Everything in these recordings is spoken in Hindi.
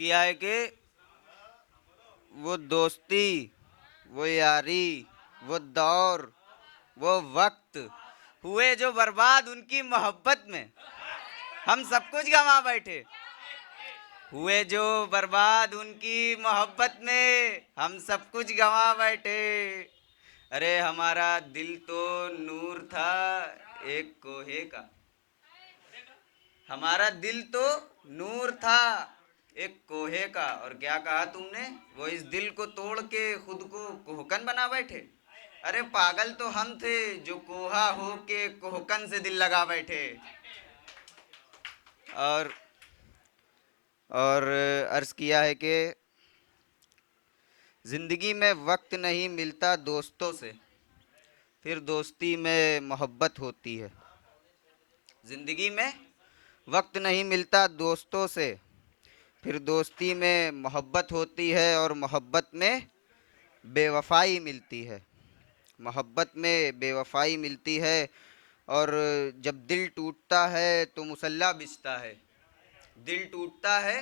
किया है कि वो दोस्ती, वो यारी, वो दौर, वो वक्त हुए जो बर्बाद उनकी मोहब्बत में, हम सब कुछ गंवा बैठे। हुए जो बर्बाद उनकी मोहब्बत में, हम सब कुछ गंवा बैठे। अरे हमारा दिल तो नूर था एक कोहे का, हमारा दिल तो नूर था एक कोहे का। और क्या कहा तुमने, वो इस दिल को तोड़ के खुद को कोहकन बना बैठे। अरे पागल तो हम थे जो कोहा हो के कोहकन से दिल लगा बैठे। और और अर्ज किया है कि जिंदगी में वक्त नहीं मिलता दोस्तों से, फिर दोस्ती में मोहब्बत होती है। जिंदगी में वक्त नहीं मिलता दोस्तों से, फिर दोस्ती में मोहब्बत होती है, और मोहब्बत में बेवफाई मिलती है। मोहब्बत में बेवफाई मिलती है। और जब दिल टूटता है तो मुसल्ला बिछता है। दिल टूटता है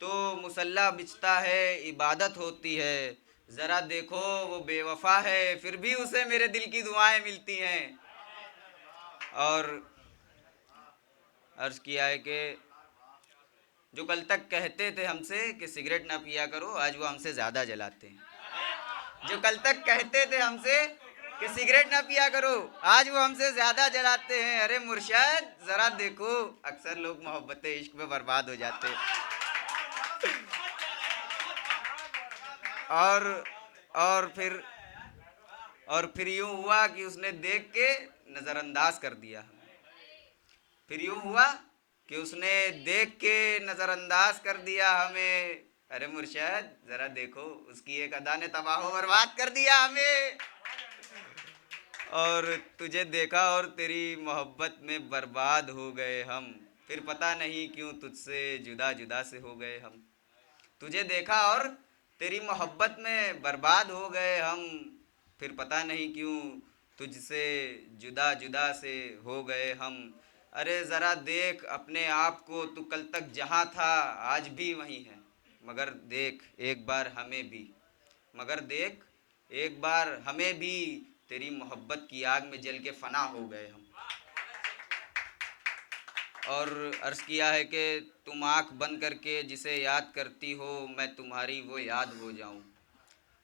तो मुसल्ला बिछता है, इबादत होती है। ज़रा देखो वो बेवफा है, फिर भी उसे मेरे दिल की दुआएं मिलती हैं। और अर्ज़ किया है कि जो कल तक कहते थे हमसे कि सिगरेट ना पिया करो, आज वो हमसे ज़्यादा जलाते हैं। जो कल तक कहते थे हमसे कि सिगरेट ना पिया करो, आज वो हमसे ज़्यादा जलाते हैं। अरे मुर्शद ज़रा देखो, अक्सर लोग मोहब्बत इश्क में बर्बाद हो जाते हैं। और और फिर यूं हुआ कि उसने देख के नज़रअंदाज कर दिया। फिर यूं हुआ कि उसने देख के नज़रअंदाज कर दिया हमें। अरे मुर्शद ज़रा देखो, उसकी एक अदा ने तबाह बर्बाद कर दिया हमें। और तुझे देखा और तेरी मोहब्बत में बर्बाद हो गए हम, फिर पता नहीं क्यों तुझसे जुदा जुदा से हो गए हम। तुझे देखा और तेरी मोहब्बत में बर्बाद हो गए हम, फिर पता नहीं क्यों तुझसे जुदा जुदा से हो गए हम। अरे ज़रा देख अपने आप को, तू कल तक जहाँ था आज भी वहीं है। मगर देख एक बार हमें भी, मगर देख एक बार हमें भी, तेरी मोहब्बत की आग में जल के फना हो गए हम। और अर्ज़ किया है कि तुम आँख बंद करके जिसे याद करती हो, मैं तुम्हारी वो याद हो जाऊं।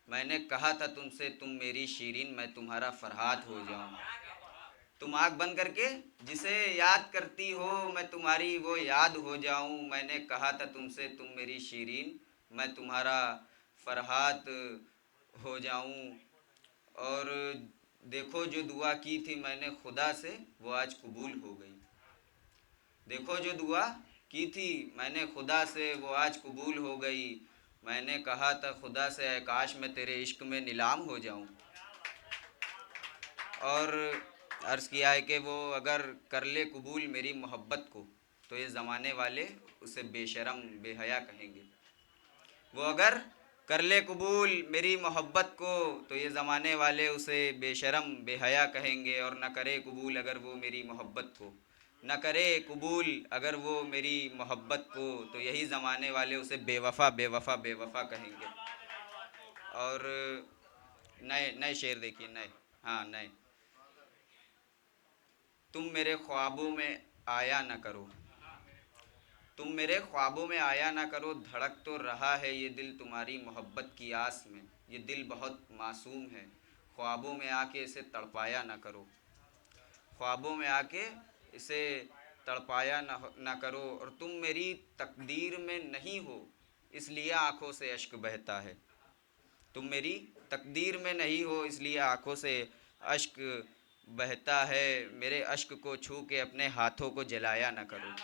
मैंने कहा था तुमसे तुम मेरी शीरीन, मैं तुम्हारा फरहाद हो जाऊं। तुम आँख बंद करके जिसे याद करती हो, मैं तुम्हारी वो याद हो जाऊं। मैंने कहा था तुमसे तुम मेरी शीरीन, मैं तुम्हारा फरहाद हो जाऊं। और देखो जो दुआ की थी मैंने खुदा से, वो आज कबूल हो गई। देखो जो दुआ की थी मैंने खुदा से, वो आज कबूल हो गई। मैंने कहा था खुदा से, काश मैं तेरे इश्क में नीलाम हो जाऊं। और अर्ज़ किया है कि वो अगर कर ले कबूल मेरी मोहब्बत को, तो ये ज़माने वाले उसे बेशरम बेहया कहेंगे। वो अगर कर ले कबूल मेरी मोहब्बत को, तो ये ज़माने वाले उसे बेशरम बेहया कहेंगे। और न करे कबूल अगर वो मेरी मोहब्बत को, न करे कबूल अगर वो मेरी मोहब्बत को, तो यही ज़माने वाले उसे बेवफ़ा बेवफ़ा बेवफ़ा कहेंगे। और नए नए शेर देखिए, नए, हाँ नए। तुम मेरे ख्वाबों में आया न करो, तुम मेरे ख्वाबों में आया ना करो, धड़क तो रहा है ये दिल तुम्हारी मोहब्बत की आस में। ये दिल बहुत मासूम है, ख्वाबों में आके इसे तड़पाया ना करो। ख्वाबों में आके इसे तड़पाया ना करो। और तुम मेरी तकदीर में नहीं हो, इसलिए आँखों से अश्क बहता है। तुम मेरी तकदीर में नहीं हो, इसलिए आँखों से अश्क बहता है। मेरे अश्क को छू के अपने हाथों को जलाया ना करो।